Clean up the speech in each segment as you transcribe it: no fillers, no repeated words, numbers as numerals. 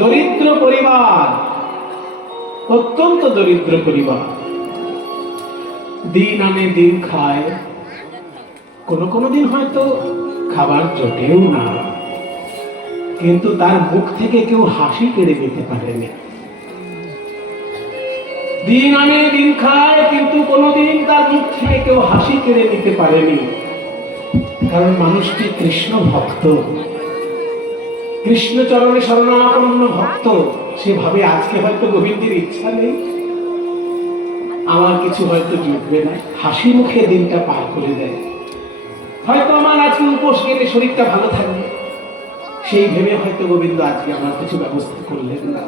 দরিদ্র পরিবার, অত্যন্ত দরিদ্র পরিবার, দিন আনে দিন খায়, কোনো দিন হয়তো খাবার জোটেও না, কিন্তু তার মুখ থেকে কেউ হাসি কেড়ে নিতে পারেনি। দিন আনে দিন খায়, কিন্তু কোনোদিন তার মুখ থেকে কেউ হাসি কেড়ে নিতে পারেনি, কারণ মানুষটি কৃষ্ণ ভক্ত, কৃষ্ণ চরণে শরণাপন্ন ভক্ত। সেভাবে আজকে হয়তো গোবিন্দের ইচ্ছা নেই, আমার কিছু হয়তো জুটবে না, হাসি মুখে দিনটা পার করে দেয়। হয়তো আমার আজকে উপোস গেলে শরীরটা ভালো থাকবে, সেই ভেবে হয়তো গোবিন্দ আজকে আমার কিছু ব্যবস্থা করলেন না।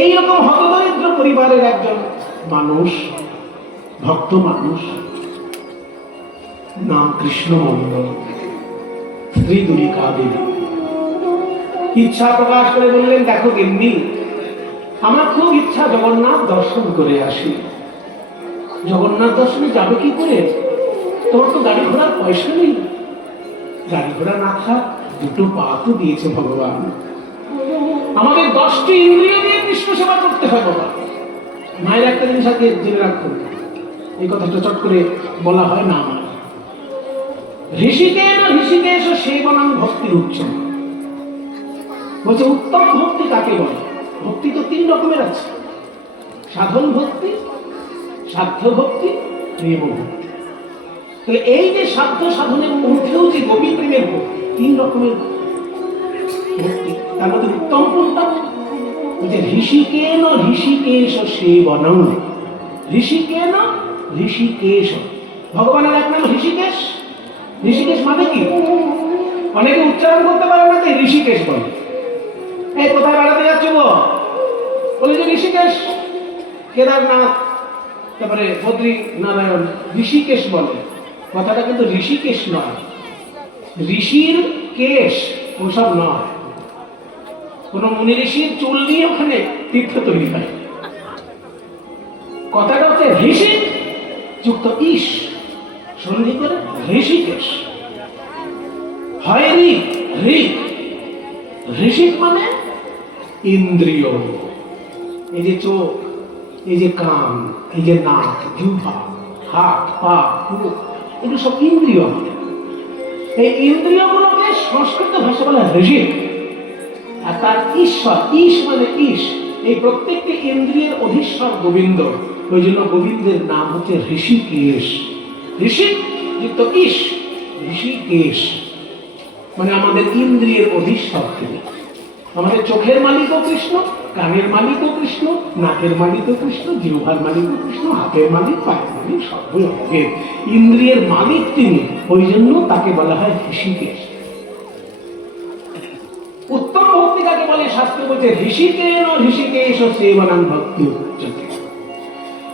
এইরকম হতদরিদ্র পরিবারের একজন মানুষ, ভক্ত মানুষ, নাম কৃষ্ণ মন্ডল, স্ত্রী দুলিকা দেবী ইচ্ছা প্রকাশ করে বললেন, দেখো গিন্নি, আমার খুব ইচ্ছা জগন্নাথ দর্শন করে আসি। জগন্নাথ দর্শনে যাবে কি করে? তোমার তো গাড়ি ঘোড়ার পয়সা নেই। গাড়ি ঘোড়া না থাক, দুটো পা তো দিয়েছে ভগবান, আমাদের 10টি ইন্দ্রিয় দিয়ে কৃষ্ণ সেবা করতে হয় বাবা। মায়ের একটা জিনিস আগে জেনে রাখুন, এই কথাটা চট করে বলা হয় না। আমার ঋষিকেশ সেবনাং ভক্তির উচ্চম বলছে, উত্তম ভক্তি কাকে বলে? ভক্তি তো 3 রকমের আছে, সাধন ভক্তি, সাধ্য ভক্তি, প্রেম ভক্তি। তাহলে এই যে সাধ্য সাধনের মধ্যেও যে গোপী প্রেমের ভক্তি, 3 রকমের ভক্তি, তার মধ্যে উত্তম কোনটা? বলছে ঋষিকেশ সেবনং। ঋষিকেশ, ভগবানের এক নাম ঋষিকেশ। ঋষিকেশ মানে কি? অনেকে উচ্চারণ করতে পারে না, তাই ঋষিকেশ বলে। এই কোথায় বেড়াতে যাচ্ছ গো? বলে যে ঋষিকেশ, কেদারনাথ, তারপরে বদ্রী নারায়ণ, ঋষিকেশ বলে। কথাটা কিন্তু ঋষিকেশ নয়, ঋষির কেশ ওসব নয়। কোন মুনি ঋষির চুল নিয়ে ওখানে তীর্থ তৈরি হয়। কথাটা হচ্ছে ঋষি যুক্ত ইশ, সন্ধি করে ঋষিকেশ হয়। ঋষিক মানে ইন্দ্রিয়, এই যে চোখ, এই যে কান, এই যে নাক, জিহ্বা, হাত, পা, মুখ, এগুলো সব ইন্দ্রিয়। এই ইন্দ্রিয়গুলোকে সংস্কৃত ভাষা বলে ঋষিক। আর তার ঈশ্বর, ইশ মানে ইশ, এই প্রত্যেকটি ইন্দ্রিয়ের অধীশ্বর গোবিন্দ। ওই জন্য গোবিন্দের নাম হচ্ছে ঋষিকেশ। ঋষি যুক্ত ইশ, ঋষিকেশ মানে আমাদের ইন্দ্রিয়ের অধীশ্বর তিনি। আমাদের চোখের মালিকও কৃষ্ণ, কানের মালিকও কৃষ্ণ, নাকের মালিকও কৃষ্ণ, জিহ্বার মালিকও কৃষ্ণ, হাতের মালিক, পায়ের মালিক, সর্বঙ্গের ইন্দ্রিয়ের মালিক তিনি। ওই জন্য তাকে বলা হয় ঋষিকেশ। উত্তম ভক্তি কাকে বলে? শাস্ত্র বলছে ঋষিকেশ সেবনাং ভক্তি উচ্যতে।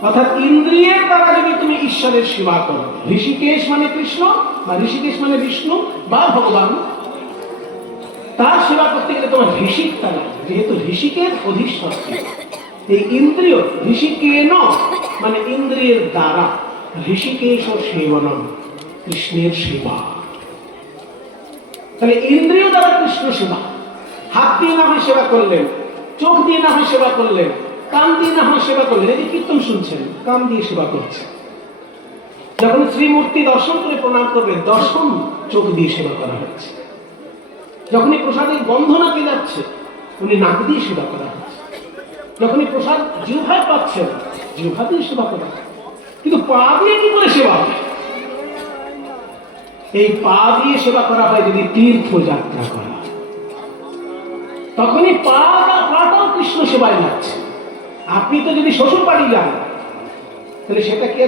অর্থাৎ ইন্দ্রিয়ের দ্বারা যদি তুমি ঈশ্বরের সেবা করো, ঋষিকেশ মানে কৃষ্ণ বা ঋষিকেশ মানে বিষ্ণু বা ভগবান, তার সেবা করতে গেলে তোমার ঋষিক তারা, যেহেতু ঋষিকের অধীশ্বর। এই ইন্দ্রিয় ঋষিকেন মানে ইন্দ্রিয়ের দ্বারা, ঋষিকেশ সেবনম কৃষ্ণের সেবা। তাহলে ইন্দ্রিয় দ্বারা কৃষ্ণ সেবা, হাত দিয়ে না হয় সেবা করলেন, চোখ দিয়ে না হয় সেবা করলেন, কান দিয়ে না হয় সেবা করলেন। এই যে কীর্তন শুনছেন, কান দিয়ে সেবা করছে। যখন শ্রীমূর্তি দর্শন করে প্রণাম করবেন, দর্শন চোখ দিয়ে সেবা করা হচ্ছে। যখনই প্রসাদের গন্ধ নাকে যাচ্ছে, উনি নাক দিয়ে সেবা করা হচ্ছে। যখনই প্রসাদ জিহ্বায় পাচ্ছেন, জিহ্বা দিয়ে সেবা করা হচ্ছে। কিন্তু পা দিয়ে কি করে সেবা হয়? এই পা দিয়ে সেবা করা হয় যদি তীর্থযাত্রা করা, তখনই পাটাও কৃষ্ণ সেবায় লাগছে। আপনি তো যদি শ্বশুর বাড়ি যান, তাহলে সেটাকে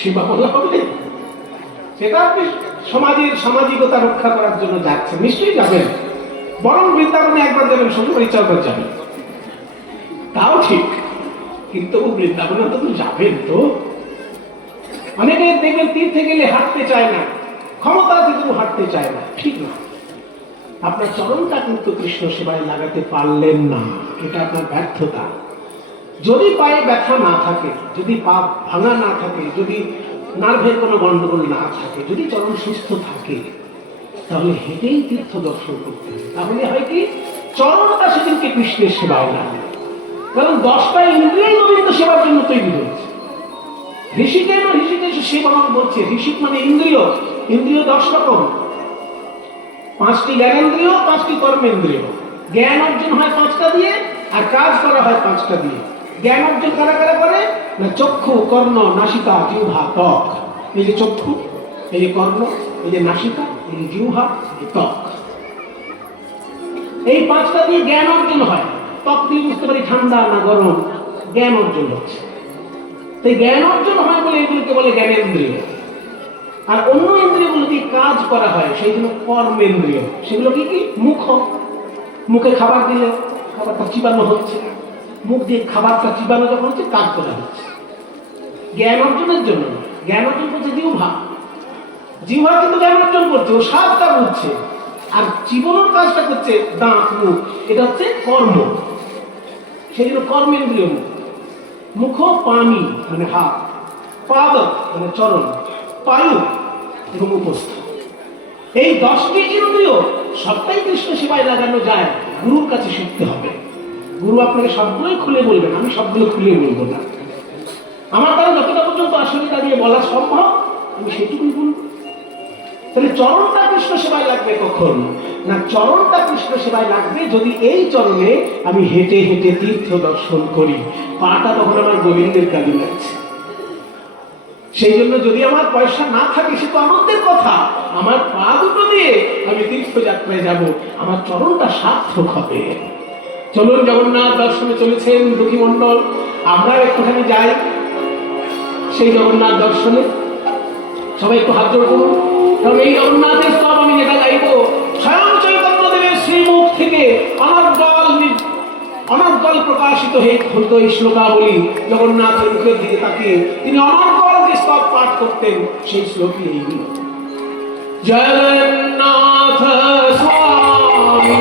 সেবা বলা হবে? সেটা আপনি সমাজের সামাজিকতা রক্ষা করার জন্য যাচ্ছেন, নিশ্চয়ই যাবেন। বরং বৃন্দাবনে একবার যাবেন, শ্বশুর বাড়ি 4বার যাবেন, তাও ঠিক। কিন্তু বৃন্দাবনে তো যাবেন। তো অনেকে দেখবেন তীর্থে গেলে হাঁটতে চায় না, ক্ষমতা আছে কিন্তু হাঁটতে চায় না, ঠিক না। আপনার চরণটা কিন্তু কৃষ্ণ সেবায় লাগাতে পারলেন না, এটা আপনার ব্যর্থতা। যদি পায়ে ব্যথা না থাকে, যদি পা ভাঙা না থাকে, যদি নার্ভের কোনো গন্ডগোল না থাকে, যদি চরণ সুস্থ থাকে, তাহলে হেঁটেই তীর্থ দর্শন করতে হবে। তাহলে হয় কি, চরণটা সেদিনকে কৃষ্ণের সেবায় লাগে। কারণ 10টা ইন্দ্রিয় গোবিন্দ সেবার জন্য তৈরি হয়েছে। ঋষিকেন ঋষিকেশ সেবা বলছে। ঋষিক মানে ইন্দ্রিয়, ইন্দ্রিয় 10 রকম। 5টি জ্ঞানেন্দ্রিয়, 5টি কর্মেন্দ্রিয়। জ্ঞান অর্জন হয় 5টা দিয়ে, আর কাজ করা হয় 5টা দিয়ে। জ্ঞান অর্জন কারা কারা করে না? চক্ষু, কর্ণ, নাসিকা, জিহ্বা, ত্বক। এই যে চক্ষু, এই যে কর্ণ, এই যে নাসিকা, এই যে জিহ্বা, এই ত্বক। এই 5টা দিয়ে জ্ঞান অর্জন হয়। ত্বক দিয়ে বুঝতে পারি ঠান্ডা না গরম, জ্ঞান অর্জন হচ্ছে। তাই জ্ঞান অর্জন হয় বলে এগুলোকে বলে জ্ঞানেন্দ্রিয়। আর অন্য ইন্দ্রিয়গুলো দিয়ে কাজ করা হয়, সেই জন্য কর্মেন্দ্রিয়। সেগুলো কি কি? মুখ, মুখে খাবার দিলে খাবারটা চিবানো হচ্ছে, মুখ দিয়ে খাবারটা চিবানো যখন হচ্ছে কাজ করা হচ্ছে। জ্ঞান অর্জনের জন্য জ্ঞান অর্জন করছে জিহ্বা। জিহ্বা কিন্তু জ্ঞান অর্জন করছে, ও স্বাদটা বুঝছে। আর জীবনের কাজটা করছে দাঁত, মুখ। এটা হচ্ছে কর্ম, সেই জন্য কর্মেন্দ্রিয়। মুখ পানি মানে হাত, পাদ মানে চরণ, পায়ু এবং উপস্থ। এই 10টি ইন্দ্রিয় সবটাই কৃষ্ণ সেবায় লাগানো যায়। গুরুর কাছে শিখতে হবে। গুরু আপনাকে সবগুলোই খুলে বলবেন, আমি সবগুলো খুলে বলবো না। আমার দ্বারা যতটা পর্যন্ত আসলে দাঁড়িয়ে বলা সম্ভব আমি সেটুকুই বলবো। তাহলে চরণটা কৃষ্ণ সেবায় লাগবে কখন না? চরণটা কৃষ্ণ সেবায় লাগবে যদি এই চরণে আমি হেঁটে হেঁটে তীর্থ দর্শন করি। পাটা তখন আমার গোবিন্দের কাজে লাগছে। সেই জন্য যদি আমার পয়সা না থাকে সে তো আনন্দের কথা, আমার পা দুটো দিয়ে আমি তীর্থযাত্রায় যাব, আমার চরণটা সার্থক হবে। চলুন, জগন্নাথ দর্শনে চলেছেন দুঃখী মণ্ডল, আমরা একটুখানি যাই সেই জগন্নাথ দর্শনে। সবাই একটু হাত জোড় করুন। কারণ এই জগন্নাথের স্তব আমি যেটা গাইব, স্বয়ং চৈতন্যদেবের শ্রীমুখ থেকে অনর্গল প্রকাশিত হতো এই শ্লোকাবলী। জগন্নাথের মুখের দিকে তাকিয়ে তিনি অনর্গল যে স্তব পাঠ করতেন, সেই শ্লোকই এইগুলো। জগন্নাথ স্বামী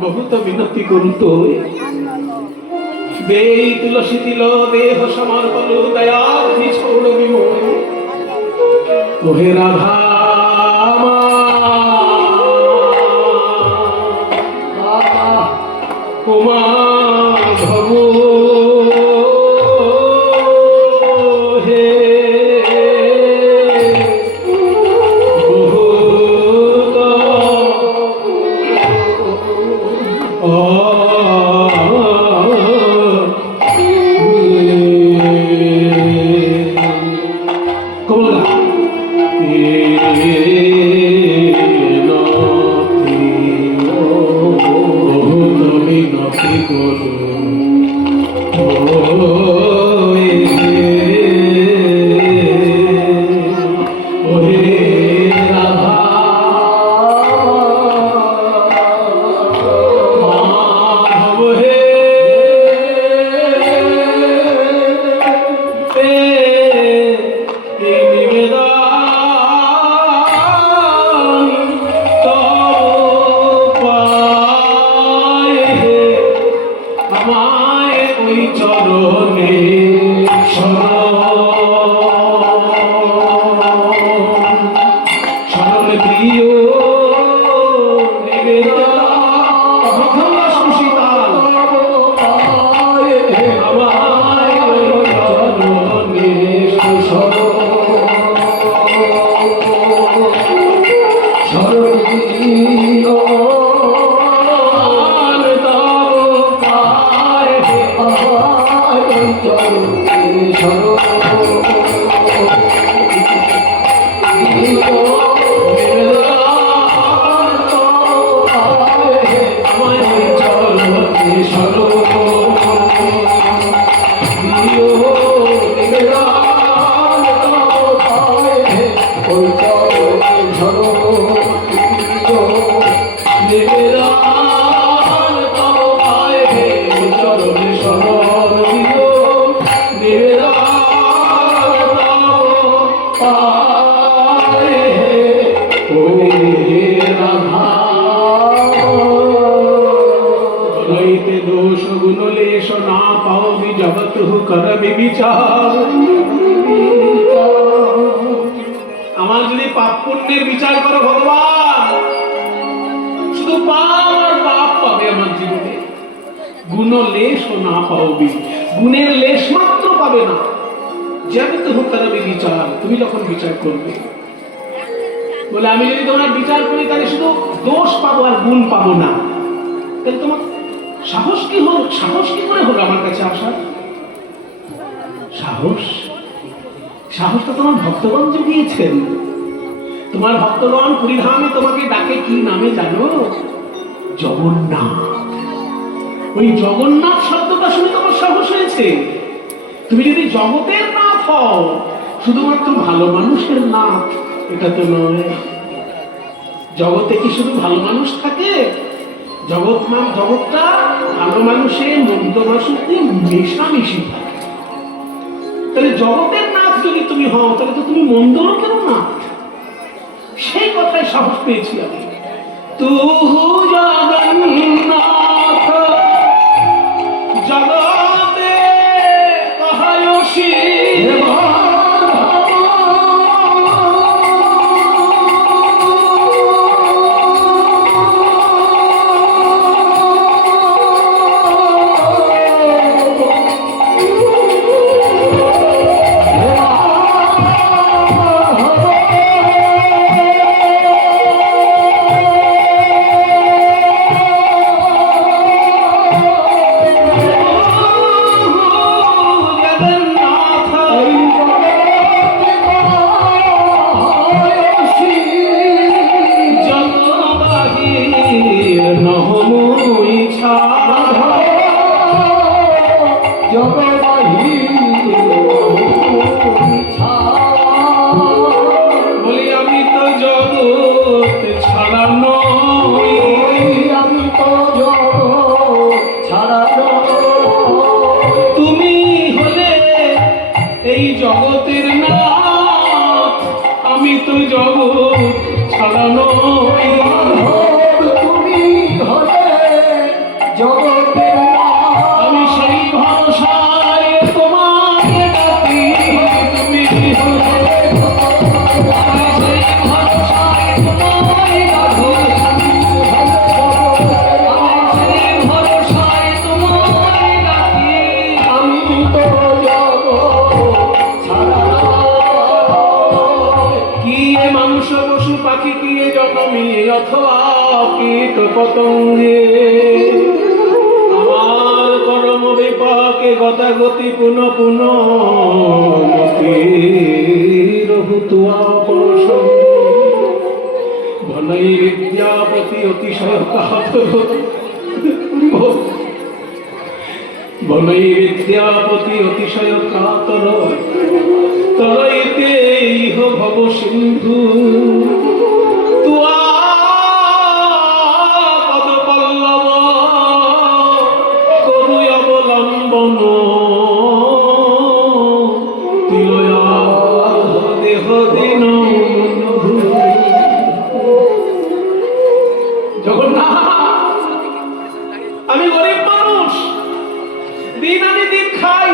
बहुत विनती करुत देई तुलसी तिल देह समर्पण दया छोड़ विमोह ওহে রাধা উমা ভব হে বহুত কমলা আমার যদি পাপ পুণ্যের বিচার করো ভগবান, শুধু পাপ আর পাপ পাবে আমার জীবনে, গুণ লেশ না পাওবি, গুণের লেশ মাত্র পাবে না। যাবে তো করবে বিচার, তুমি যখন বিচার করবে বলে আমি যদি তোমার বিচার করি তাহলে শুধু দোষ পাবো আর গুণ পাবো না, তাহলে তোমার সাহস কি হল, সাহস কি করে হলো আমার কাছে আসার? সাহস, সাহসটা তোমার ভক্তগণ জুগিয়েছেন। তোমার ভক্তগণ পুরীধামে তোমাকে ডাকে কি নামে জানো? জগন্নাথ। ওই জগন্নাথ শব্দটা শুনে তোমার সাহস হয়েছে। তুমি যদি জগতের নাথ হও, শুধুমাত্র ভালো মানুষের নাথ এটা তো নয়। জগতে কি শুধু ভালো মানুষ থাকে? জগৎটা ভালো মানুষের মন্দ মানুষের মেশামেশি থাকে। তাহলে জগতের নাথ যদি তুমি হও, তাহলে তো তুমি মন্দ লোকের নাথ। সেই কথায় সাহস পেয়েছি আমি। তু জগন্নাথ জগতে কহায়সী, জনমী অথবা কীট পতঙ্গে, আমার কর্ম বিপাকে গতাগতি পুনঃ পুনঃ রহুতুয়া পরসঙ্গে, ঘনৈ বিদ্যাপতি অতিশয় কাতর, বনৈ বিদ্যাপতি অতিশয় কাতর, তরৈতে ইহ ভব সিন্ধু, তুয়া পদ পল্লব করু অবলম্বন, তিলয়া দেহ দিন। জগন্নাথ, আমি গরিব মানুষ, দিন আনি দিন খাই,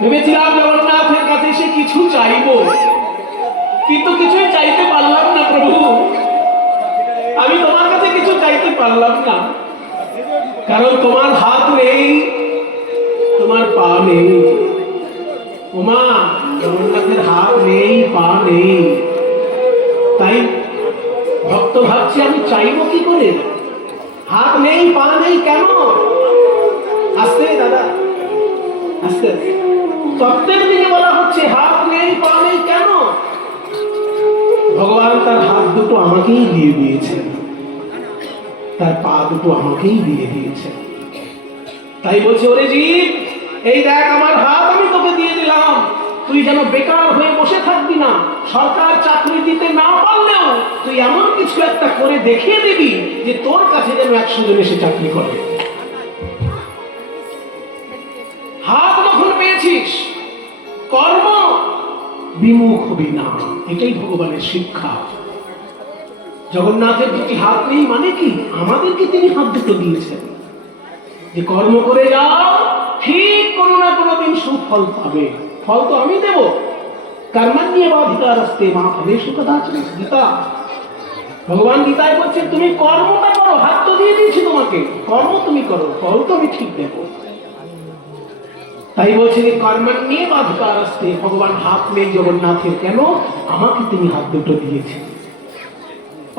ভেবেছিলাম জগন্নাথের কাছে সে কিছু চাইবো, কিন্তু কিছুই চাইতে পারলাম না প্রভু। আমি তোমার কাছে কিছু চাইতে পারলাম না, কারণ তোমার হাত নেই, তোমার পা নেই। ওমা, জগন্নাথের হাত নেই, পা নেই, তাই ভক্ত ভাবছি আমি চাইবো কি করে? হাত নেই, পা নেই, কেন? আস্তে দাদা, আস্তে। তত্ত্বের দিকে বলা হচ্ছে হাত নেই, পা নেই, কেন? ভগবান তার হাত দুটো আমাকেই দিয়ে দিয়েছেন, তার পা দুটো আমাকেই দিয়ে দিয়েছেন। তাই বলছে, ওরে জীব, এই দেখ আমার হাত আমি তোকে দিয়ে দিলাম, তুই যেন বেকার হয়ে বসে থাকবি না। সরকার চাকরি দিতে না পারলেও তুই এমন কিছু একটা করে দেখিয়ে দিবি যে তোর কাছে যেন 100 জন এসে চাকরি করে। হাত যখন পেয়েছিস, কর্ম বিমুখ হবি না, এটাই ভগবানের শিক্ষা। জগন্নাথের দুটি হাত নেই মানে কি? আমাদেরকে তিনি হাত দুটো দিয়েছেন যে কর্ম করে যাও, ঠিক কোনো না কোনোদিন সুফল পাবে। ফল তো আমি দেব, কর্মণ্যেবাধিকারস্তে মা ফলেষু কদাচন। গীতা, ভগবান গীতায় বলছেন তুমি কর্মটা করো, হাত তো দিয়ে দিয়েছি তোমাকে, কর্ম তুমি করো, ফল তো আমি ঠিক দেব। তাই বলছে যে কর্মণ্যেবাধিকারস্তে, ভগবান হাত নেই জগন্নাথের, কেন? আমাকে তিনি হাত দুটো দিয়েছেন।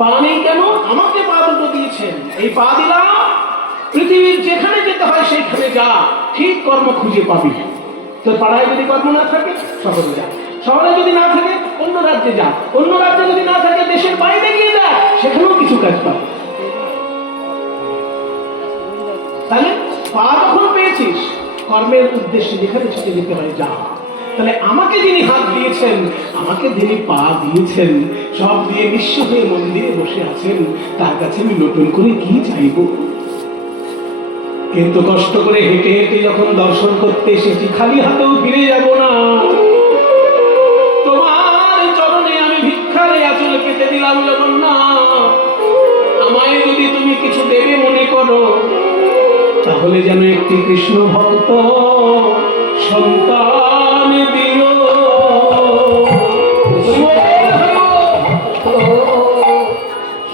পা নেই কেন? আমাকে পা দুটো দিয়েছেন। এই পা দিলাম, পৃথিবীর যেখানে যেতে হয় সেইখানে যা, ঠিক কর্ম খুঁজে পাবি। তোর পাড়ায় যদি কর্ম না থাকে শহরে যা, শহরে যদি না থাকে অন্য রাজ্যে যা, অন্য রাজ্যে যদি না থাকে দেশের বাইরে গিয়ে যা, সেখানেও কিছু কাজ পাবি। তাহলে পা যখন পেয়েছিস, কর্মের উদ্দেশ্যে যেখানে ছুটে যেতে হয় যা। তাহলে আমাকে যিনি হাত দিয়েছেন, আমাকে যিনি পা দিয়েছেন, সব দিয়ে নিঃস্ব হয়ে মন্দিরে বসে আছেন, তার কাছে আমি নতুন করে কি চাইব? কিন্তু কষ্ট করে হেঁটে হেঁটে যখন দর্শন করতে এসেছি, খালি হাতেও ফিরে যাব না। তোমার চরণে আমি ভিক্ষারে আঁচল পেতে দিলাম জগন্নাথ। আমায় যদি তুমি কিছু দেবে মনে করো, তাহলে যেন একটি কৃষ্ণ ভক্ত সন্তান দিও।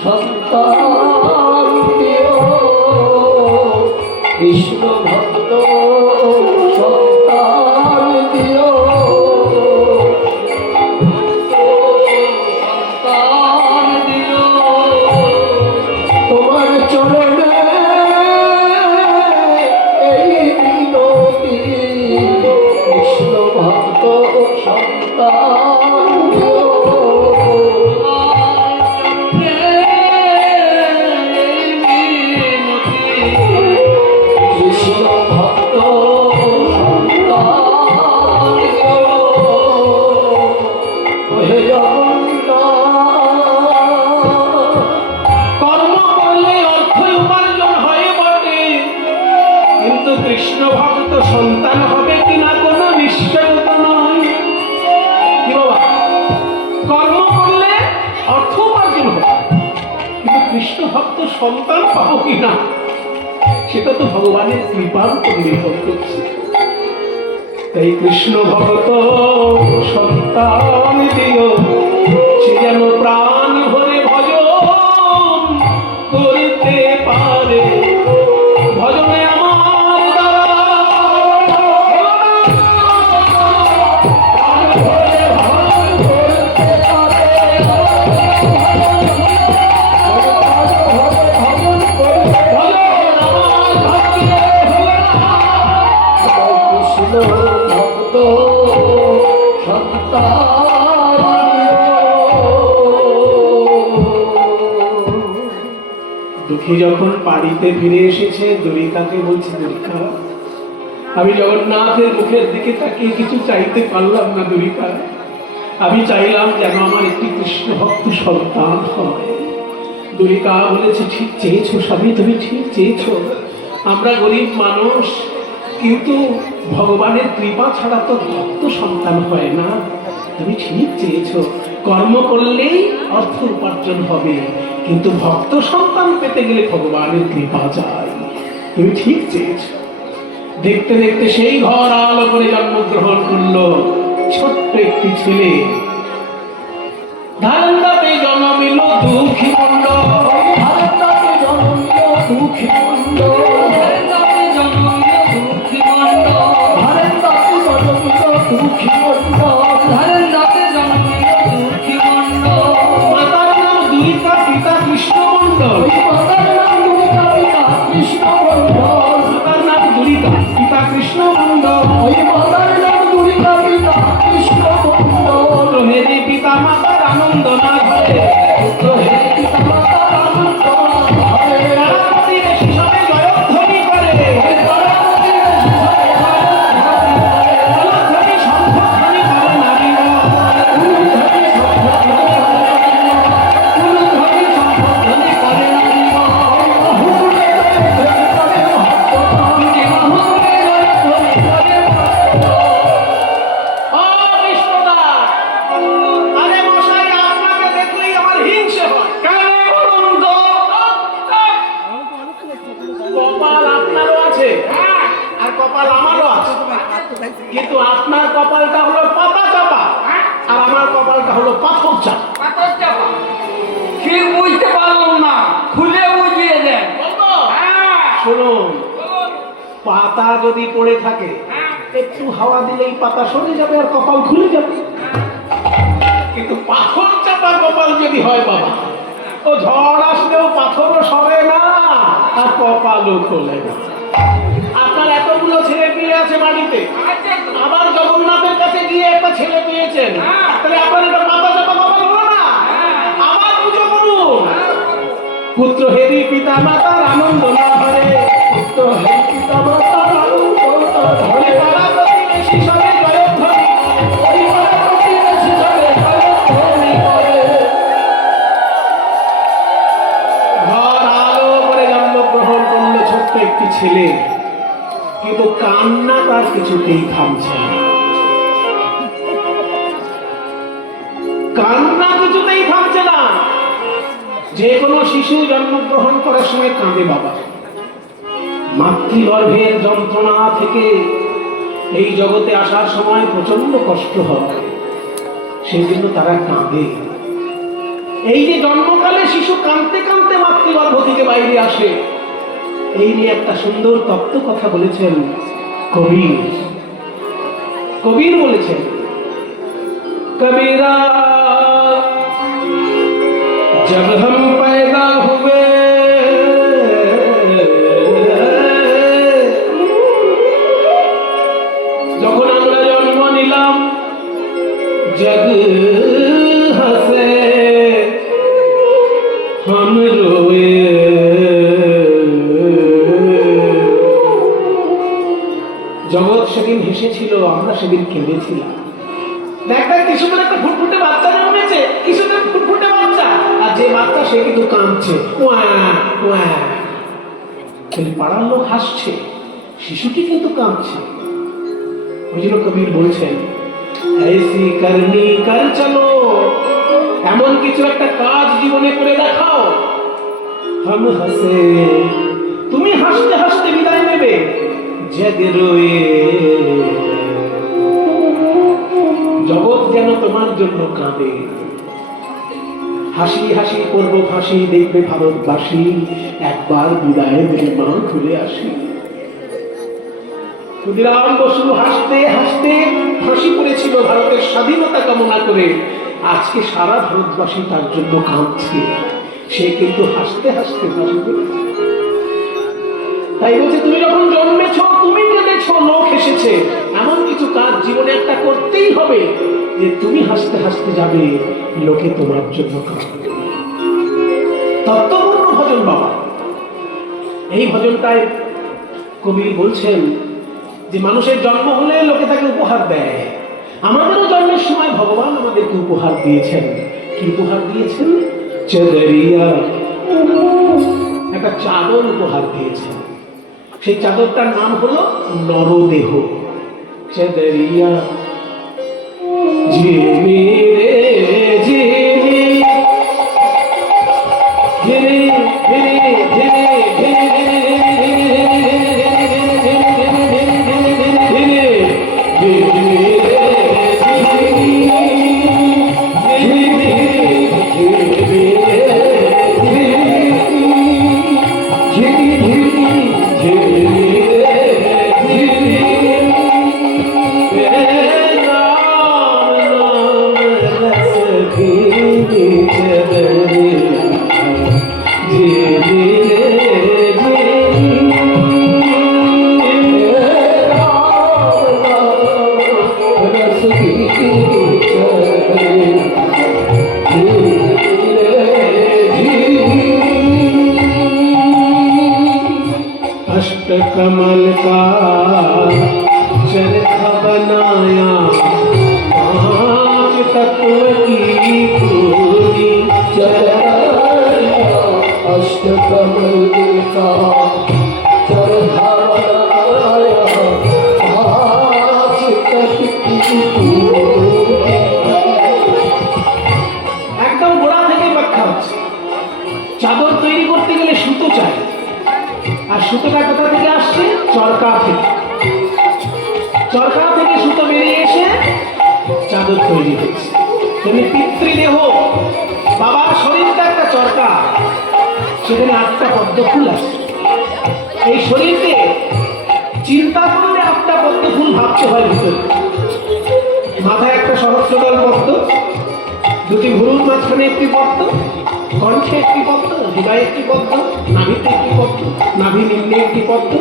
সন্তান দিও, কৃষ্ণ ভক্ত সন্তান দিও, সন্তান দিও। তোমার চরণে এই বিনতি, কৃষ্ণ ভক্ত সন্তান দিও। কৃষ্ণ ভক্ত সন্তান হবে কিনা কোনো নিশ্চয়তা নয়। কি বাবা, কর্ম করলে অর্থ উপার্জন হবে, কিন্তু কৃষ্ণ ভক্ত সন্তান পাবো কিনা সেটা তো ভগবানের কৃপার উপর নির্ভর করছে। তাই কৃষ্ণ ভক্ত সন্তান দিও, সে যেন প্রাণ ভরে ভজন করতে পারে। ভজনে আমার সুখী যখন বাড়িতে ফিরে এসেছে দ্বারিকাকে বলছে, দ্বারিকা আমি জগন্নাথের মুখের দিকে তাকিয়ে কিছু চাইতে পারলাম না দ্বারিকা, আমি চাইলাম যেন আমার একটি কৃষ্ণ ভক্ত সন্তান হয়। দ্বারিকা বলেছে, ঠিক চেয়েছো স্বামী, তুমি ঠিক চেয়েছো। আমরা গরিব মানুষ, কিন্তু ভগবানের কৃপা ছাড়া তো ভক্ত সন্তান হয় না। তুমি ঠিক চেয়েছো, কর্ম করলেই অর্থ উপার্জন হবে, কিন্তু ভক্ত সন্তান পেতে গেলে ভগবানের কৃপা চাই। তুমি ঠিক চেয়েছো। দেখতে দেখতে সেই ঘর আলো করে জন্মগ্রহণ করলো ছোট্ট একটি ছেলে। ধারণাতে জন্মিল দুঃখী মন্ড, ধারণাতে জন্মিল দুঃখী মন্ড, ধারণাতে জন্মিল দুঃখী মন্ড, ধারণাতে জন্মিল দুঃখী মন্ড, ধারণাতে জন্মিল দুঃখী মন্ড। মাতার নাম দ্বারিকা, পিতা কৃষ্ণ মন্ডল। মাতার নাম দ্বারিকা, পিতা কৃষ্ণ মন্ডল। মাতার নাম দ্বারিকা, পিতা কৃষ্ণ মন্ডল। ওই মাতার নাম দ্বারিকা, পিতা কৃষ্ণ মন্ডল। হেরে পিতা মাতার আনন্দ না ধরে, হেরে পিতা মাতার আনন্দ না ধরে, তারাপতি শিশবে জয়ধ্বনি করে, তারাপতি শিশবে জয়ধ্বনি করে, শঙ্খধ্বনি করে নারীরা, উলুধ্বনি শঙ্খধ্বনি করে নারীরা, উলুধ্বনি শঙ্খধ্বনি করে নারীরা, হুকুমে জয়ধ্বনি করে ভক্তগণ, হুকুমে জয়ধ্বনি করে ভক্তগণ। ও কৃষ্ণদাস, আরে মশাই, আপনাকে দেখলেই আমার হিংসে হয়। কেন বলুন তো? কপাল আপনারও আছে, আর কপাল আমারও আছে, কিন্তু আপনার কপালটা হলো পাতা চাপা, আর আমার কপালটা হলো পাথর চাপা। পাথর চাপা ঠিক বুঝতে পারলাম না, খুলে বুঝিয়ে দেন। শুনুন, পাতা যদি পড়ে থাকে, একটু হাওয়া দিলেই পাতা সরে যাবে আর কপাল খুলে যাবে। কিন্তু পাথর চাপা কপাল যদি হয় বাবা, ও ঝড় আসলেও পাথরও সরে না আর কপালও খোলে না। আপনার এতগুলো ছেলে পেয়ে আছে বাড়িতে, আবার জগন্নাথের কাছে গিয়ে একটা ছেলে পেয়েছেন, তাহলে আপনার এটা পাতা চাপা কপাল হলো না? আবার পুজো করুন। পুত্র হেরি পিতা মাতার আনন্দ না ধরে, পুত্র হেরি পিতা মাতার আনন্দ না ধরে, তারাপতি শিশবে জয়ধ্বনি করে, তারাপতি শিশবে জয়ধ্বনি করে। ঘর আলো করে জন্মগ্রহণ করলো ছোট্ট একটি ছেলে, কিন্তু কান্না তার কিছুতেই থামছে না। কান্না কিছুতেই থামছে না। যে কোনো শিশু জন্মগ্রহণ করার সময় কাঁদে বাবা। মাতৃগর্ভের যন্ত্রণা থেকে এই জগতে আসার সময় প্রচন্ড কষ্ট হয়, সেই জন্য তারা কাঁদে। এই যে জন্মকালে শিশু কাঁদতে কাঁদতে মাতৃগর্ভ থেকে বাইরে আসে, এই নিয়ে একটা সুন্দর তত্ত্ব কথা বলেছেন কবির। কবির বলেছেন, কবিরা जब हम पैदा हुए যখন আমরা জন্ম নিলাম, जग हंसे हम रोए, জগৎ সেদিন হেসেছিল, আমরা সেদিন কেঁদেছিলাম। দেখবেন কিছুদিন একটা ফুটফুটে বাচ্চা জন্মেছে, কিছুদিন ফুটফুটে বাচ্চা, আর যে বাচ্চা সে কিন্তু কাঁদছে, পাড়ার লোক হাসছে, শিশুটি কিন্তু কাঁদছে। ওই জন্য কবির বলছেন, ऐसी करनी कर चलो, এমন কিছু একটা কাজ জীবনে করে দেখাও। हम हंसे, তুমি হাসতে হাসতে বিদায় নেবে, जग रोए, জগৎ যেন তোমার জন্য কাঁদে। হাসি হাসি করব ফাঁসি, দেখবে ভারতবাসী, একবার বিদায় দিলে মা ঘুরে আসি। ক্ষুদিরাম বসু হাসতে হাসতে ফাঁসি করেছিল ভারতের স্বাধীনতা কামনা করে, আজকে সারা ভারতবাসী তার জন্য কাঁদছে, সে কিন্তু হাসতে হাসতে ফাঁসি করেছে। তাই বলছে, তুমি যখন জন্মেছ তুমি কেঁদেছ, লোক হেসেছে, এমন কিছু কাজ জীবনে একটা করতেই হবে যে তুমি হাসতে হাসতে যাবে, লোকে তোমার জন্য কাঁদবে। তত্ত্বপূর্ণ ভজন বাবা। এই ভজনটায় কবি বলছেন যে মানুষের জন্ম হলে লোকে তাকে উপহার দেয়। আমাদেরও জন্মের সময় ভগবান আমাদেরকে উপহার দিয়েছেন। কি উপহার দিয়েছেন? চাদরিয়া, একটা চাদর উপহার দিয়েছেন। সেই চাদরটার নাম হলো নরদেহ। চাদরিয়া ঝিমি রে ঝিমি, ঝিমি ঝিমি ঝিমি कमल का चरखा बनाया, पांच तत्व की पूरी चराया, अष्ट कमल का चरखा बनाया, पांच तत्व की पूरी। একদম গোড়া থেকে ব্যাখ্যা হচ্ছে। চাদর তৈরি করতে গেলে সুতো চাই, আর সুতোটা কোথা থেকে আসছে? চরকা থেকে। চরকা থেকে সুতো বেরিয়ে এসে চাদর তৈরি হচ্ছে। তুমি পিতৃদেহ, বাবার শরীরটা একটা চরকা, সেখানে 8টা পদ্ম ফুল আছে। এই শরীরকে চিন্তা করলে 8টা পদ্ম ফুল ভাবতে হয় ভিতরে। মাথায় একটা সহস্রদল পদ্ম, দুটি ভুরুর মাঝখানে একটি পদ্ম, কণ্ঠে একটি পদ্ম, হৃদয়ে একটি পদ্ম, নাভিতে একটি পদ্ম, নাভি নিম্নে একটি পদ্ম,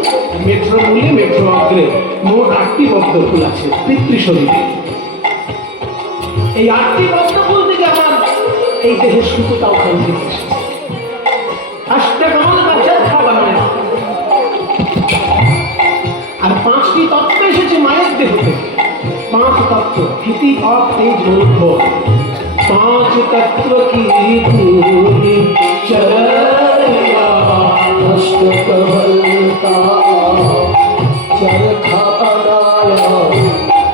মেট্রো মূলে মেট্রো অগ্রে, মোট 8টি পদ্ম ফুল আছে পিতৃ শরীরে। এই 8টি পদ্ম ফুল থেকে আমার এই দেহের সুতোটা ওখান থেকে এসেছে। 8টা কমল বা চরখা বানায়। আর 5টি তত্ত্ব এসেছে মায়ের দেহ থেকে। 5 তত্ত্ব, স্থিতি, ভাব, তেজ, মূর্ধ। 5 तत्व की पूरी चराया, अष्ट कमल का चरखा बनाया,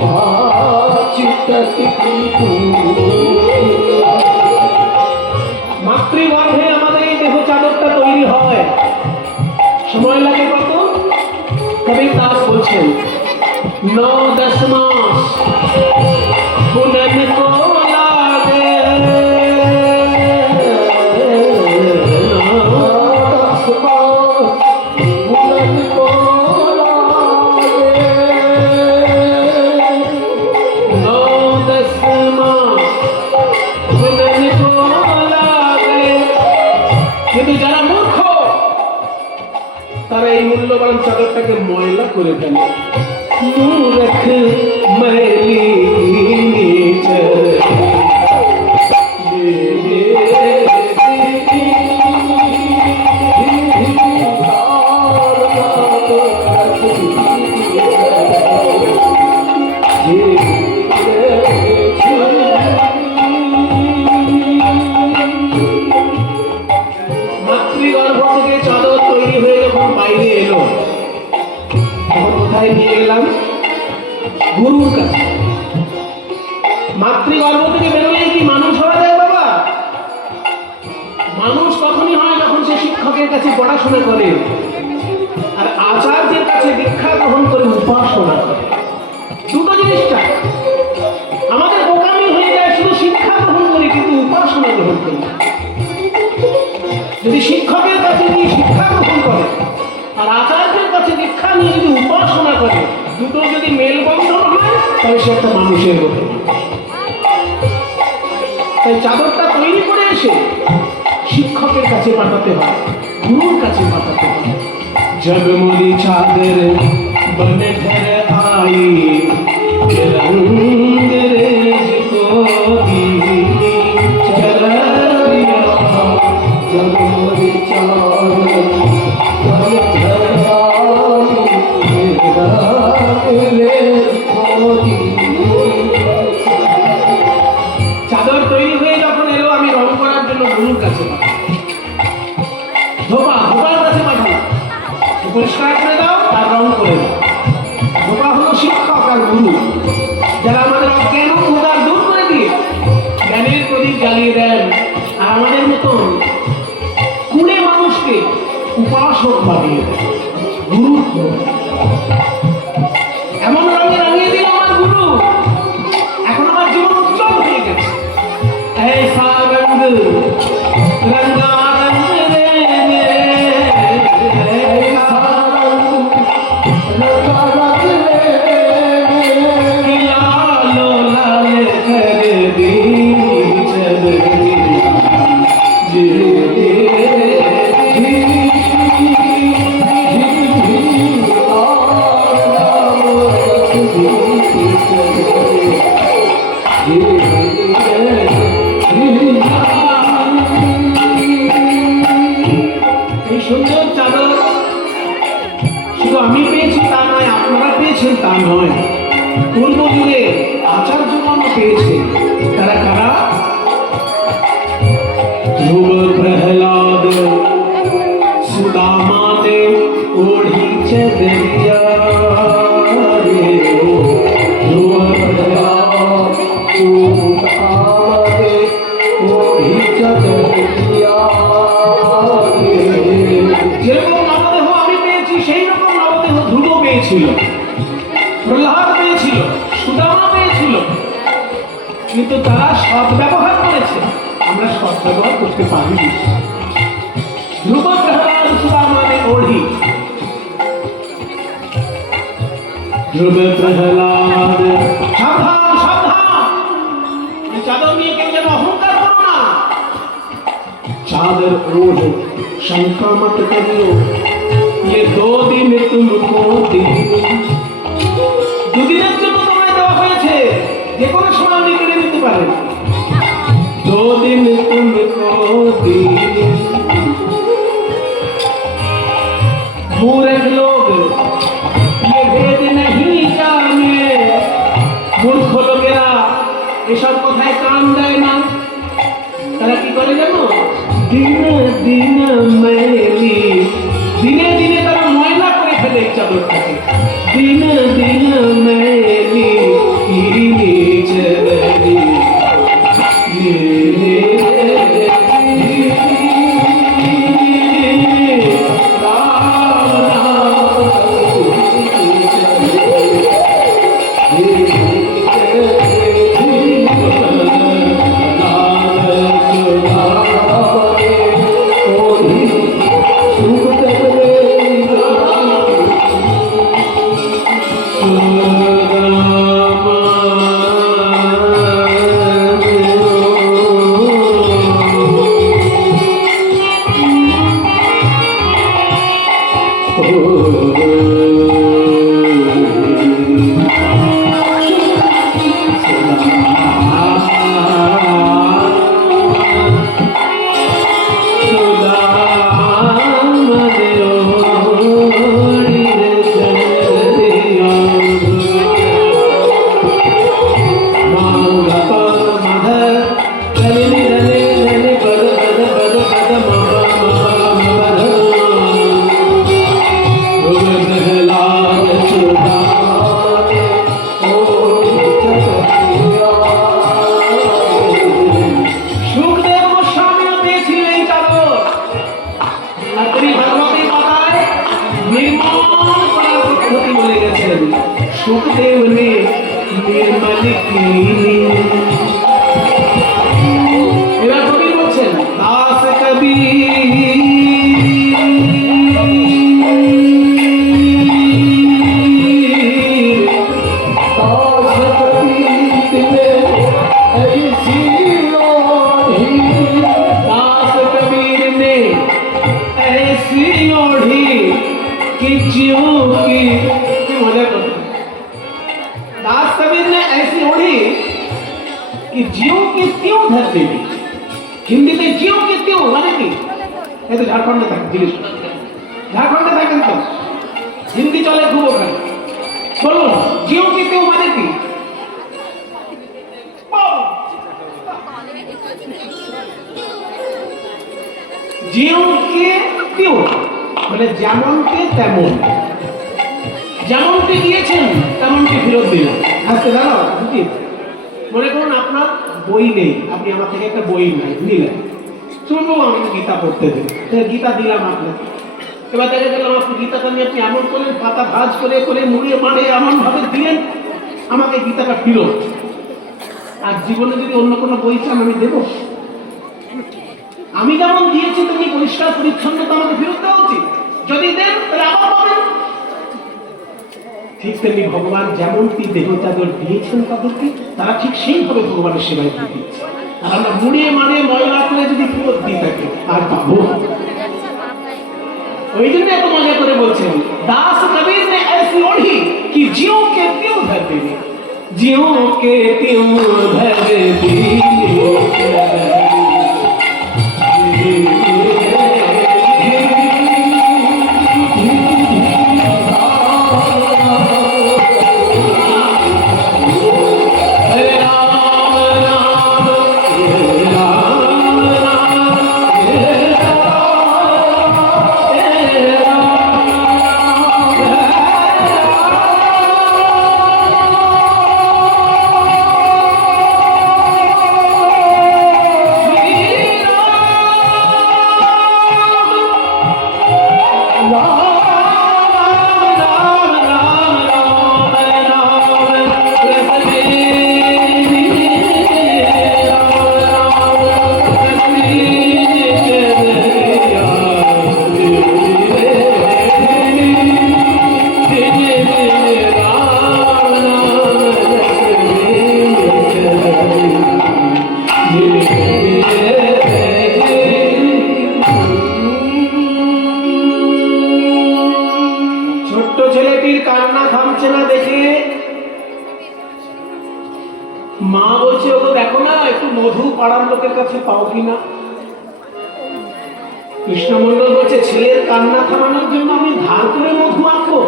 पांच तत्व की पूरी। মাতৃগর্ভে আমাদের এই দেহ চাদরটা তৈরি হয়, সময় লাগে কত? কবি দাস বলছেন 9-10 মাস বুনন কো লাগে। 9-10 मास बुनन को लागे, 9-10 মাস বুনন কো লাগে। কিন্তু যারা মূর্খ তারা এই মূল্যবান চাদরটাকে ময়লা করে ফেলে। মূর্খ मैली মাতৃগর্ভ থেকে চাদর তৈরি হয়ে যখন বাইরে এলো, তখন কোথায় নিয়ে গেলাম? গুরুর কাছে। মাতৃগর্ভ থেকে বেরোলেই কি মানুষ হওয়া যায় বাবা? মানুষ তখনই হয় যখন সে শিক্ষকের কাছে পড়াশোনা করে আর আচার্যের কাছে দীক্ষা গ্রহণ করে উপাসনা করে। দুটো জিনিসটা আমাদের বোকামি হয়ে যায়, শুধু শিক্ষা গ্রহণ করি কিন্তু উপাসনা গ্রহণ করি। যদি শিক্ষকের কাছে নিয়ে শিক্ষা গ্রহণ করে আর আচার্যের কাছে দীক্ষা নিয়ে যদি উপাসনা করে, দুটো যদি মেলবন্ধন হয় তাহলে সে একটা মানুষের মতো। তাই চাদরটা তৈরি করে এসে শিক্ষকের কাছে পাঠাতে হয়, গুরুর কাছে পাঠাতে হয়। জগমুনি চাদর বনে ঘর আই, রঙ্গ রেজ কো দিলি চরণিয়া। जगमोरी चादर পরিষ্কার করে দাও আর রং করে দাও। ধোপা হলো শিক্ষক আর গুরু, যারা আমাদের অজ্ঞান উদার দূর করে দিয়ে জ্ঞানের প্রদীপ জ্বালিয়ে দেন, আর আমাদের মতন কুড়ে মানুষকে উপাসক বানিয়ে দেন। গুরু এমন রঙে রাঙিয়ে দিল আমার গুরু, এখন আমার জীবন উজ্জ্বল হয়ে গেছে। ऐसा रंग रंगा रंग रे ऐसा रंग लगा रंग रे लालो लाल कर दी चल এই সুন্দর চাদর শুধু আমি পেয়েছি তা নয়, আপনারা পেয়েছেন তা নয়, পূর্ব যুগে আচার্যগণ পেয়েছে। তারা কারা? ধ্রুব প্রহ্লাদ সুদামা ने ओढ़ी चदरिया रे, ध्रुव प्रहलाद सुदामा ने ओढ़ी चदरिया रे। যেরকম নবদেহ আমি পেয়েছি সেই রকম নবদেহ ধ্রুব পেয়েছিল, প্রহ্লাদ পেয়েছিল, সুদামা পেয়েছিল, কিন্তু তারা সৎ ব্যবহার করেছে, আমরা সৎ ব্যবহার করতে পারিনি। ধ্রুব প্রহ্লাদ সুদামা ने ओढ़ी, ধ্রুব প্রহ্লাদ সাবধান সাবধান, এই চাদর নিয়ে কেউ যেন অহংকার করো না। चादर ओढ़ शंका मत करियो, ये 2 दिन तुमको दी, দুদিনের জন্য তোমায় দেওয়া হয়েছে, যে কোনো সময় আপনি কেড়ে নিতে পারেন। 2 दिन तुमको दी, मूर्ख लोग ये भेद नहीं जाने, মূর্খ লোকেরা এসব কথায় কান দেয় না। তারা কি করে জানো? দিন দিন মেলি, দিনে দিনে তারা ময়লা করে ফেলে এই চাদরটাকে। দিন দিন মেলি চলি सुखदेव ने निर्मल कीनी। এবার কবি বলছেন দাস কবীর हिंदी में जियो के त्यों माने की ये तो झारखंड में था जिलिस झारखंड में था किंतु हिंदी चले खूब ओखाने बोलो जियो के त्यों माने की जियो के त्यों মানে যেমনকে তেমন, যেমনটি দিয়েছেন তেমনটি ফেরত দিলাম। আজকে দাদা বুঝি, মনে করুন আপনার বই নেই, আপনি আমার থেকে একটা বই নিলেন, শুনবো আমি গীতা পড়তে দিই, গীতা দিলাম আপনাকে। এবার দেখা গেলাম আপনি গীতাটা নিয়ে আপনি এমন করলেন, পাতা ভাঁজ করে করে মুড়িয়ে মারে এমন ভাবে দিলেন আমাকে গীতাটা ফেরত। আর জীবনে যদি অন্য কোনো বই চান আমি দেবো? আমি যেমন দিয়েছি তুমি পরিষ্কার পরিচ্ছন্নতা আমাকে ফেরত দেওয়া উচিত। যদি দেন তাহলে আবার পাবেন। ঠিক তেমনি ভগবান যেমনটি দেবতাদের দিয়েছেন তাদেরকে, তারা ঠিক সেইভাবে ভগবানের সেবায় দিয়েছে। আর আমরা মুড়িয়ে মানে ময়লা করে যদি ফেরত দিয়ে থাকি আর পাবো। ওই জন্য এত মজা করে বলছেন, দাস কবির ने ऐसी ओढ़ी कि जियो के त्यों धर दी, जियो के त्यों धर दी। মা বলছে, ওকে দেখো না একটু মধু পাড়ার লোকের কাছে পাও কিনা। কৃষ্ণমন্ডল বলছে, ছেলের কান্না থামানোর জন্য আমি ধার করে মধু আঁকবো?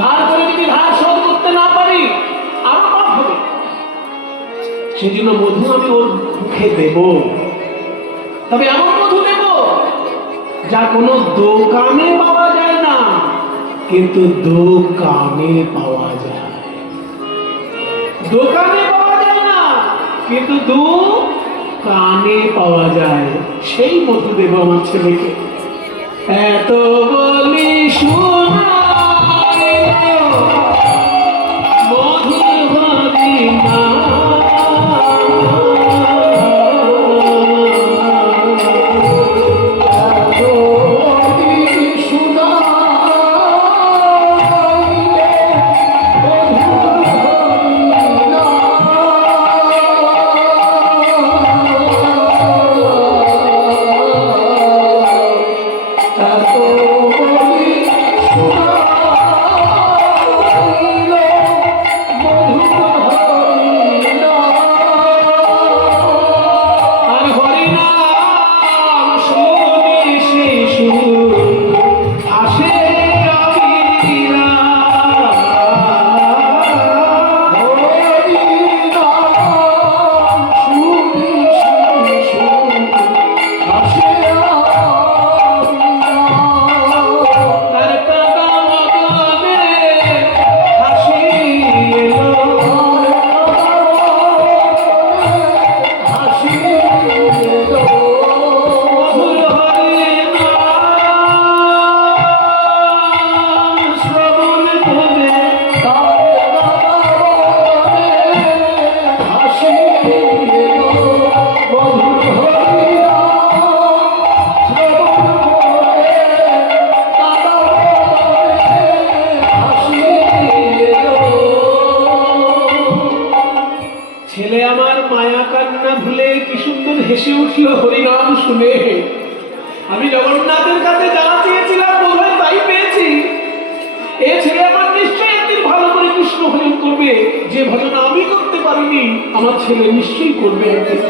ধার করে যদি ধার শোধ করতে না পারি আরো পাপ হবে। সেজন্য মধু আমি ওর মুখে দেব, তবে এমন মধু দেব যা কোনো দোকানে পাওয়া যায় না, কিন্তু দোকানে পাওয়া যায়। দোকানে পাওয়া যায় না, কিন্তু দোকানে পাওয়া যায়। সেই মধু দেব আমার ছেলেকে। এত বলি শোনা মধু হরি না, হেসে উঠল হরিনাম শুনে। আমি জগন্নাথের কাছে যা চেয়েছিলাম বোধহয় তাই পেয়েছি। এ ছেলে আমার নিশ্চয়ই একদিন ভালো করে কৃষ্ণ ভজন করবে। যে ভজন আমি করতে পারিনি আমার ছেলে নিশ্চয়ই করবে একদিন।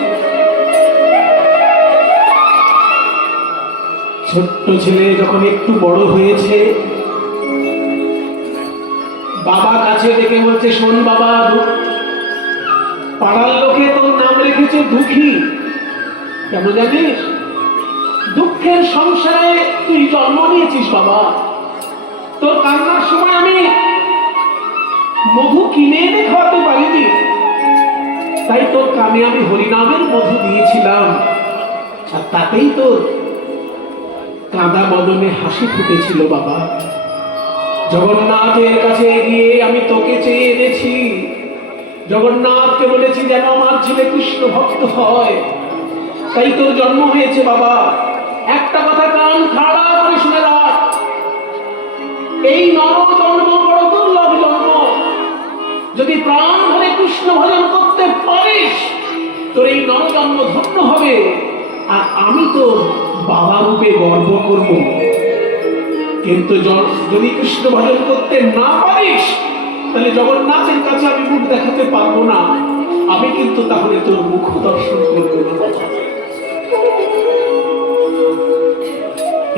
ছোট্ট ছেলে যখন একটু বড় হয়েছে, বাবা কাছে ডেকে বলছে, শোন বাবা, পাড়ার লোকে তোর নাম রেখেছে দুঃখী। কেন জানিস? দুঃখ দুঃখের সংসারে তুই জন্ম নিয়েছিস বাবা। তোর কান্নার সময় আমি মধু কিনে এনে খাওয়াতে পারিনি, তাই তোর কানে আমি হরিনামের মধু দিয়েছিলাম, আর তাতেই তোর কাঁদা বদনে হাসি ফুটেছিল বাবা। জগন্নাথের কাছে গিয়ে আমি তোকে চেয়ে এনেছি, জগন্নাথকে বলেছি যেন আমার ছেলে কৃষ্ণ ভক্ত হয়, তাই তোর জন্ম হয়েছে বাবা। একটা কথা কান খাড়া করে শুনে রাখ, এই নর জন্ম বড় দুর্লভ জন্ম। যদি প্রাণ ভরে কৃষ্ণ ভজন করতে পারিস তোর এই নর জন্ম ধন্য হবে, আর আমি তো বাবা রূপে গর্ব করব। কিন্তু যদি কৃষ্ণ ভজন করতে না পারিস তাহলে জগন্নাথের কাছে আমি মুখ দেখাতে পারবো না, আমি কিন্তু তাহলে তোর মুখ দর্শন করবো না।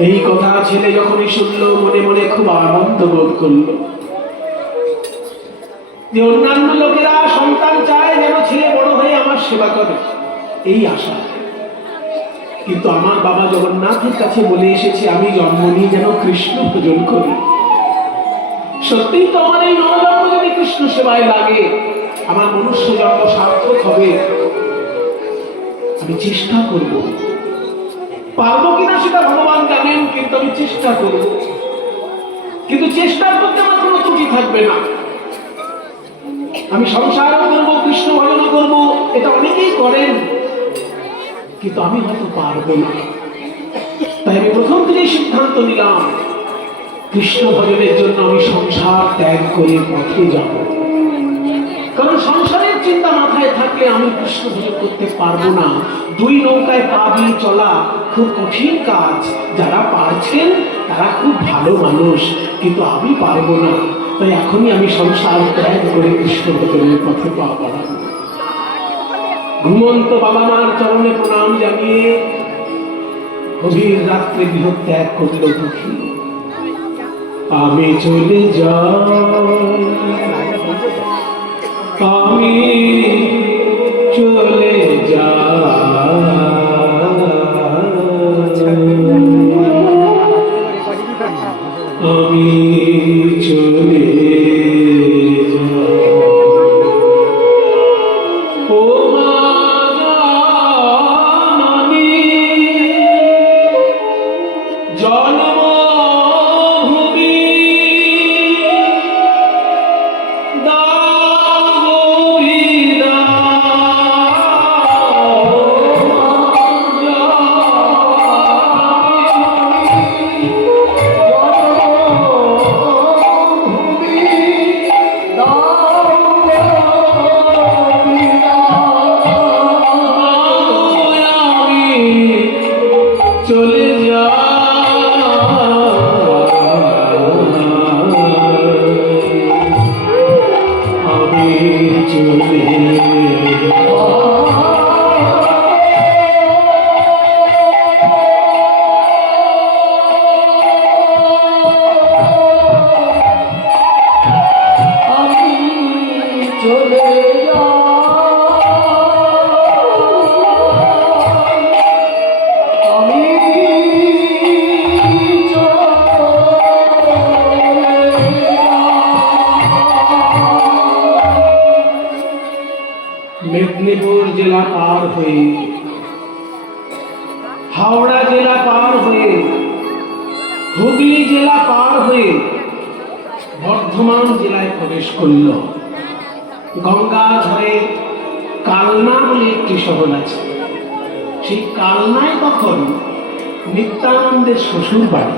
এই কথা ছেলে যখনই শুনলো মনে মনে খুব আনন্দ বোধ করলো যে অন্যান্য লোকেরা সন্তান চায় যেন ছেলে বড় হয়ে আমার সেবা করে, এই আশা। কিন্তু আমার বাবা জগন্নাথের কাছে বলে এসেছে আমি জন্ম নিয়ে যেন কৃষ্ণ ভজন করি। সত্যিই তো আমার এই নবজন্ম যদি কৃষ্ণ সেবায় লাগে আমার মনুষ্য জন্ম সার্থক হবে। আমি চেষ্টা করব, পারবো কিনা সেটা ভগবান জানেন, কিন্তু আমি চেষ্টা করব। কিন্তু চেষ্টার করতে আমার কোনো ত্রুটি থাকবে না। আমি সংসারও করবো, কৃষ্ণ ভজনও করবো, এটা অনেকেই করেন, কিন্তু আমি হয়তো পারবো না। তাই আমি প্রথম থেকেই সিদ্ধান্ত নিলাম কৃষ্ণ ভজনের জন্য আমি সংসার ত্যাগ করে পথে যাব। কারণ সংসারের চিন্তা মাথায় থাকলে আমি কৃষ্ণ ভজন করতে পারবো না। দুই নৌকায় পা দিয়ে চলা খুব কঠিন কাজ। যারা পারছেন তারা খুব ভালো মানুষ, কিন্তু আমি পারবো না। তাই এখনই আমি সংসার ত্যাগ করে কৃষ্ণ ভজনের পথে পা বাড়াবো। ঘুমন্ত বাবা মার চরণে প্রণাম জানিয়ে গভীর রাত্রে গৃহ ত্যাগ করল দুঃখী। আমি চলে যাই, আমি চলে আমি চলে মেদিনীপুর জেলা পার হয়ে, হাওড়া জেলা পার হয়ে, হুগলি জেলা পার হয়ে বর্ধমান জেলায় প্রবেশ করল। গঙ্গা ধরে কালনা বলে একটি শহর আছে। সেই কালনায় তখন নিত্যানন্দের শ্বশুর বাড়ি।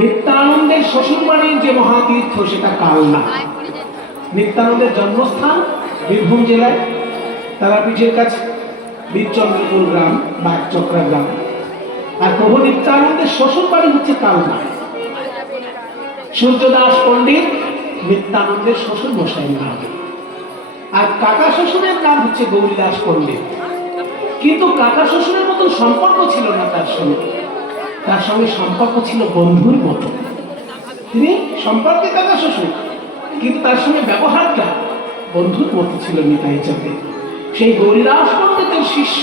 নিত্যানন্দের শ্বশুর বাড়ির যে মহাতীর্থ সেটা কালনা। নিত্যানন্দের জন্মস্থান বীরভূম জেলায় তারাপীঠের কাছে বীরচন্দ্রপুর গ্রাম বা চক্রা গ্রাম। আর প্রভু নিত্যানন্দের শ্বশুর বাড়ি হচ্ছে কালনা। সূর্যদাস পণ্ডিত নিত্যানন্দের শ্বশুর মশাইয়ের নাম, আর কাকা শ্বশুরের নাম হচ্ছে গৌরীদাস পণ্ডিত। কিন্তু কাকা শ্বশুরের মতন সম্পর্ক ছিল না তার সঙ্গে, তার সঙ্গে সম্পর্ক ছিল বন্ধুর মতো। তিনি সম্পর্কে কাকা শ্বশুর, কিন্তু তার সঙ্গে ব্যবহারটা বন্ধুর মতো ছিল নিতাই চাঁদে। সেই গৌরীদাস পণ্ডিতের শিষ্য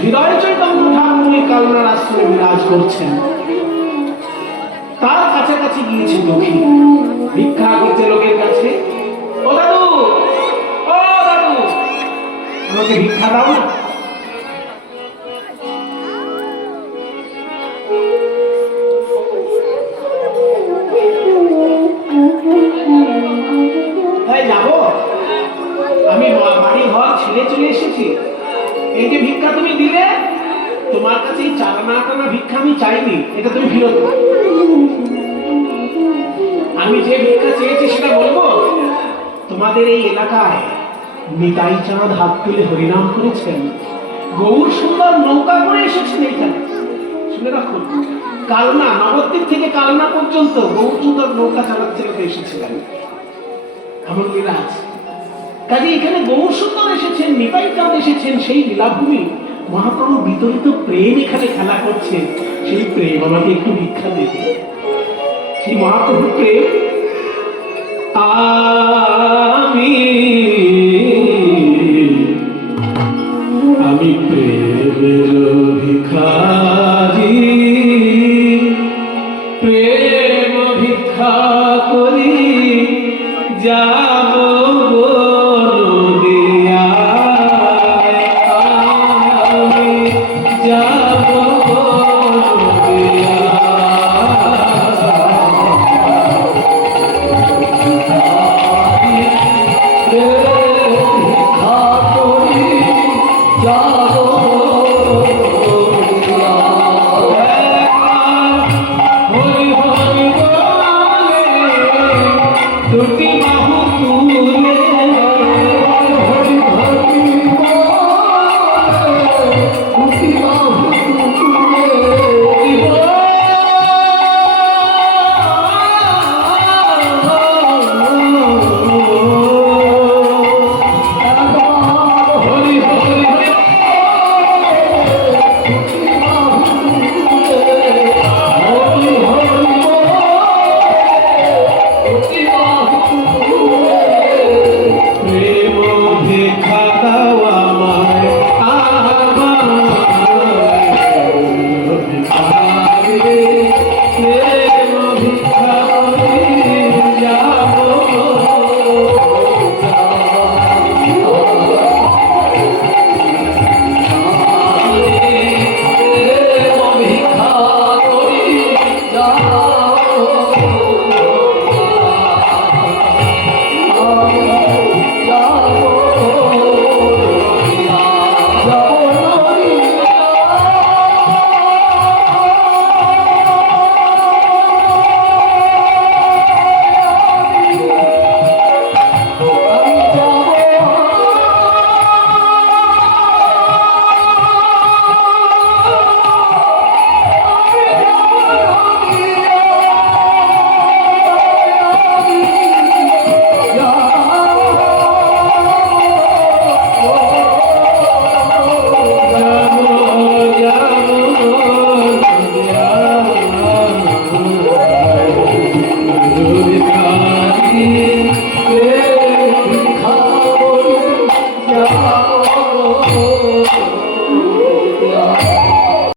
হৃদয় চৈতন্য ঠাকুর কালনার আশ্রমে বিরাজ করছেন। তার কাছাকাছি গিয়েছে দুঃখী, ভিক্ষা করছে লোকের কাছে। ও দাদু, ও দাদু, আমাকে ভিক্ষা দাও না। তাই যাবো, আমি বাড়ি ঘর ছেড়ে চলে এসেছি। এই যে ভিক্ষা তুমি দিলে, তোমার কাছে এই চালানা টানা ভিক্ষা আমি চাইনি, এটা তুমি ফেরত দাও। আমি যে ভিক্ষা চেয়েছি সেটা বলবো। তোমাদের এই এলাকায় নিতাই চাঁদ হাত তুলে হরিনাম করেছেন, গৌর সুন্দর নৌকা করে এসেছেন এইখানে। শুনে রাখুন, কালনা, নবদ্বীপ থেকে কালনা পর্যন্ত গৌর সুন্দর নৌকা চালাতে এসেছিলেন। এমন লীলা আছে। কাজে এখানে গৌর সুন্দর এসেছেন, নিতাই চাঁদ এসেছেন, সেই লীলাভূমি মহাপ্রভু বিতরিত প্রেম এখানে খেলা করছে। সেই প্রেম আমাকে একটু ভিক্ষা দেবে। সেই মহাপ্রভু প্রেম আমি প্রেমের ভিখারি, প্রেম ভিক্ষা করি যাব নদিয়ায়, আমি যাব